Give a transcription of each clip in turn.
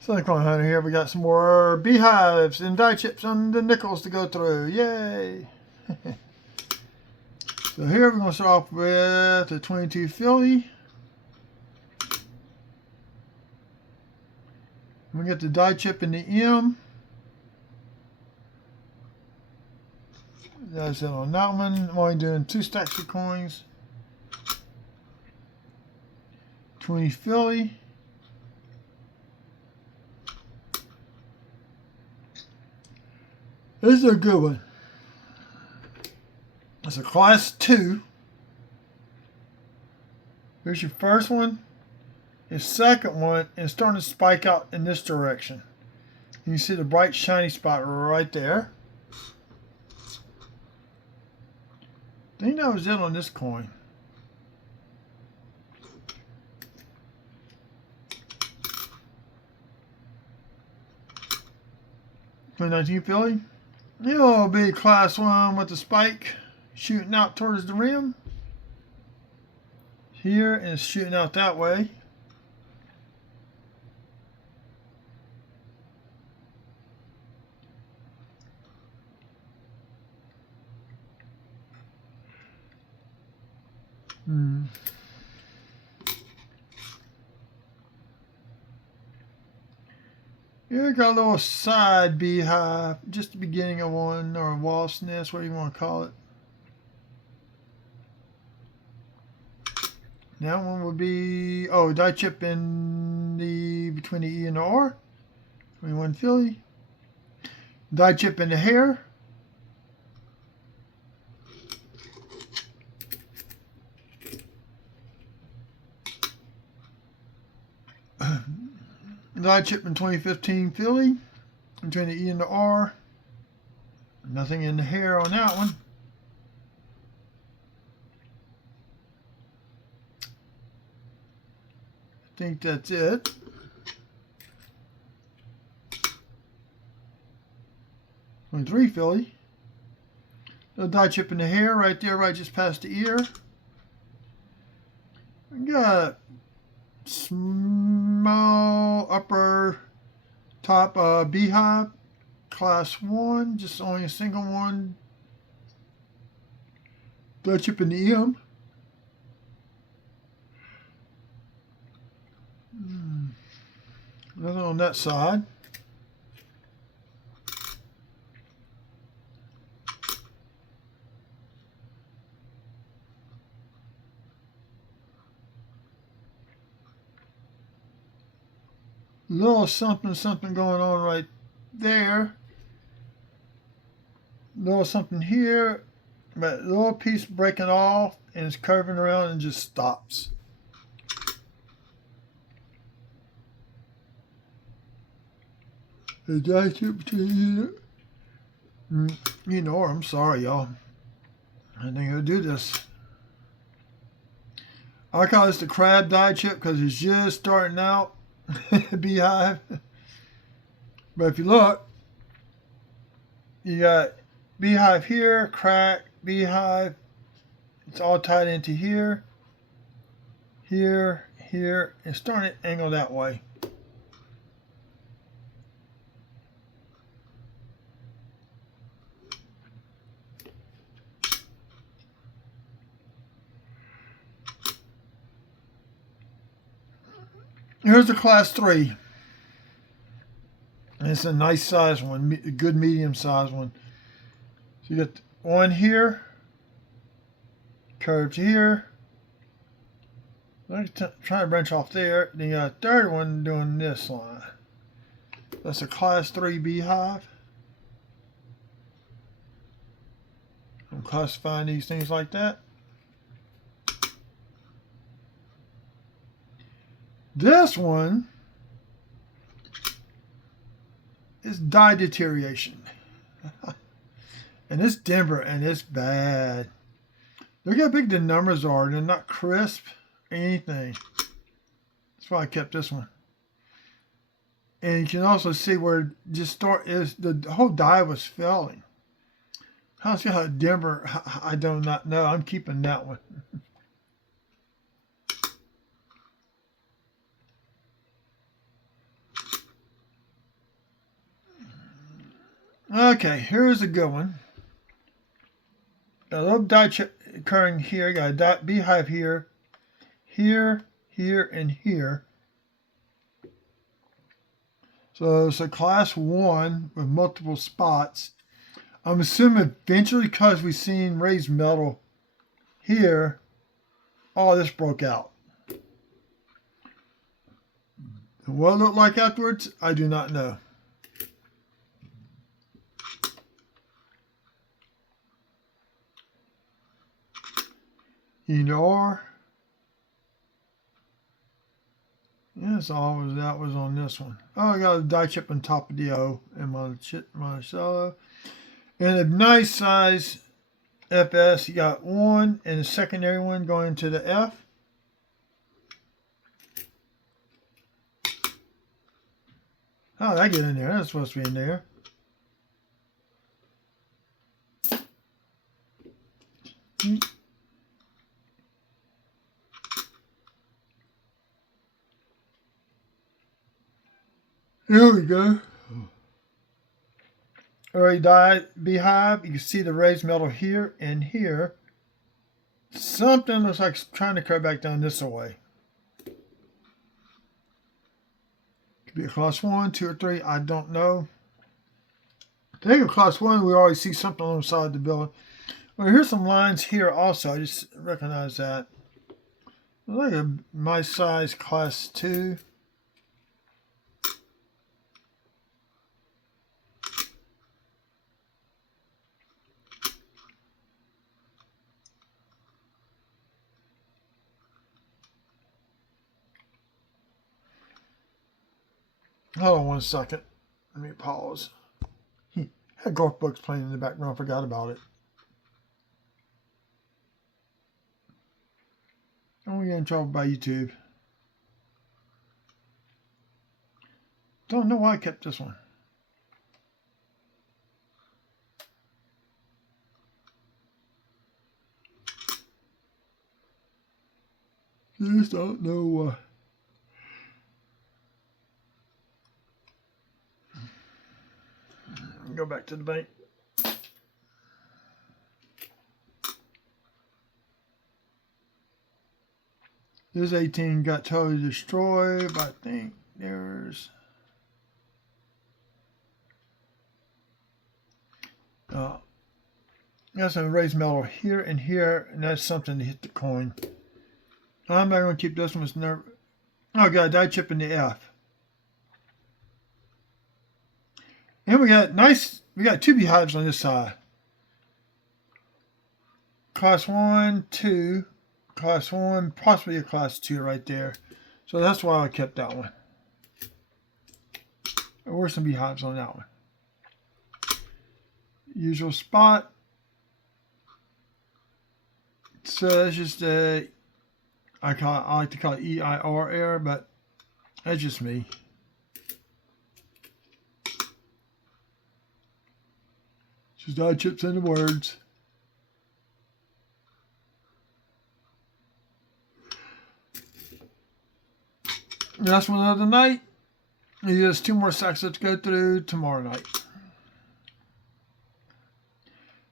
Silicone Hunter here. We got some more beehives and die chips on the nickels to go through. Yay! So here we're going to start off with the 22 Philly. We get the die chip in the M. That's it on that one. I'm only doing 2 stacks of coins. 20 Philly. This is a good one. It's a class 2. Here's your first one. Your second one is starting to spike out in this direction. You can see the bright shiny spot right there. I think that was it on this coin. $19 Philly. It'll be class 1 with the spike shooting out towards the rim. Here, and it's shooting out that way. Here we got a little side beehive, just the beginning of one, or a wasp nest, whatever you want to call it. That one would be, die chip in the, between the E and the R. 21 Philly. Die chip in the hair. Die chip in 2015 Philly. Between the E and the R. Nothing in the hair on that one. I think that's it. '23 Philly. Little die chip in the hair right there, right just past the ear. We got small upper top beehive, class 1, just only a single one. Die chip in the M. Nothing on that side. Little something going on right there. Little something here, but a little piece breaking off and it's curving around and just stops. The die chip between I'm sorry, y'all. I think I'll do this. I call this the crab die chip because it's just starting out. Beehive. But if you look, you got beehive here, crack, beehive. It's all tied into here, here, here. It's starting to angle that way. Here's the class 3. And it's a nice size one, a good medium size one. So you got one here, curved here. Let me try to branch off there. Then you got a third one doing this line. That's a class 3 beehive. I'm classifying these things like that. This one is die deterioration. And it's dimmer and it's bad. Look how big the numbers are. They're not crisp or anything. That's why I kept this one. And you can also see where just the whole die was failing. How dimmer, I do not know. I'm keeping that one. Okay, here's a good one. A little die chip occurring here. Got a beehive here, here, here, and here. So it's a class 1 with multiple spots. I'm assuming eventually, because we've seen raised metal here, all this broke out. And what it looked like afterwards, I do not know. ER. Yes, that was on this one. Oh, I got a die chip on top of the O in my cello. And a nice size FS. You got one and a secondary one going to the F. How did I get in there? That's supposed to be in there. Here we go. Already died beehive. You can see the raised metal here and here. Something looks like it's trying to curve back down this way. Could be a class 1, 2, or 3. I don't know. I think of class 1, we always see something on the side of the building. Well, here's some lines here also. I just recognize that. Look at my size class 2. Hold on one second. Let me pause. Had golf books playing in the background. Forgot about it. Don't get in trouble by YouTube. Don't know why I kept this one. Just don't know why. Go back to the bank. This 18 got totally destroyed, but I think there's got some raised metal here and here, and that's something to hit the coin. I'm not going to keep this one. It's never. Oh, got a die chip in the F. And we got 2 beehives on this side. Class 1, 2, class 1, possibly a class 2 right there. So that's why I kept that one. There were some beehives on that one. Usual spot. So that's just I like to call it EIR error, but that's just me. Just die chips into words. Last one of the night. There's 2 more sacks to go through tomorrow night.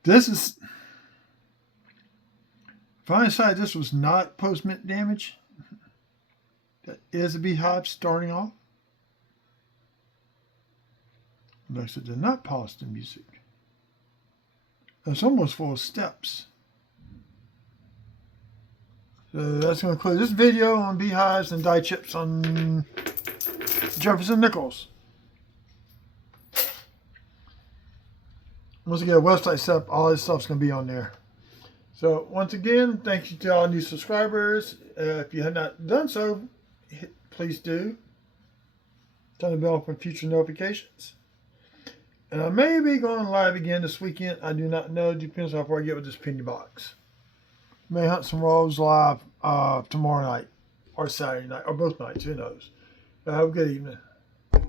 This is. If I decide this was not post-mint damage, that is a beehive starting off. Notice it did not pause the music. It's almost full of steps. So that's going to conclude this video on beehives and die chips on Jefferson Nichols. Once again, a website set up, all this stuff's going to be on there. So once again, thank you to all new subscribers. If you have not done so, please do. Turn the bell for future notifications. And I may be going live again this weekend. I do not know. Depends on how far I get with this penny box. May hunt some rolls live tomorrow night or Saturday night or both nights. Who knows? Have a good evening.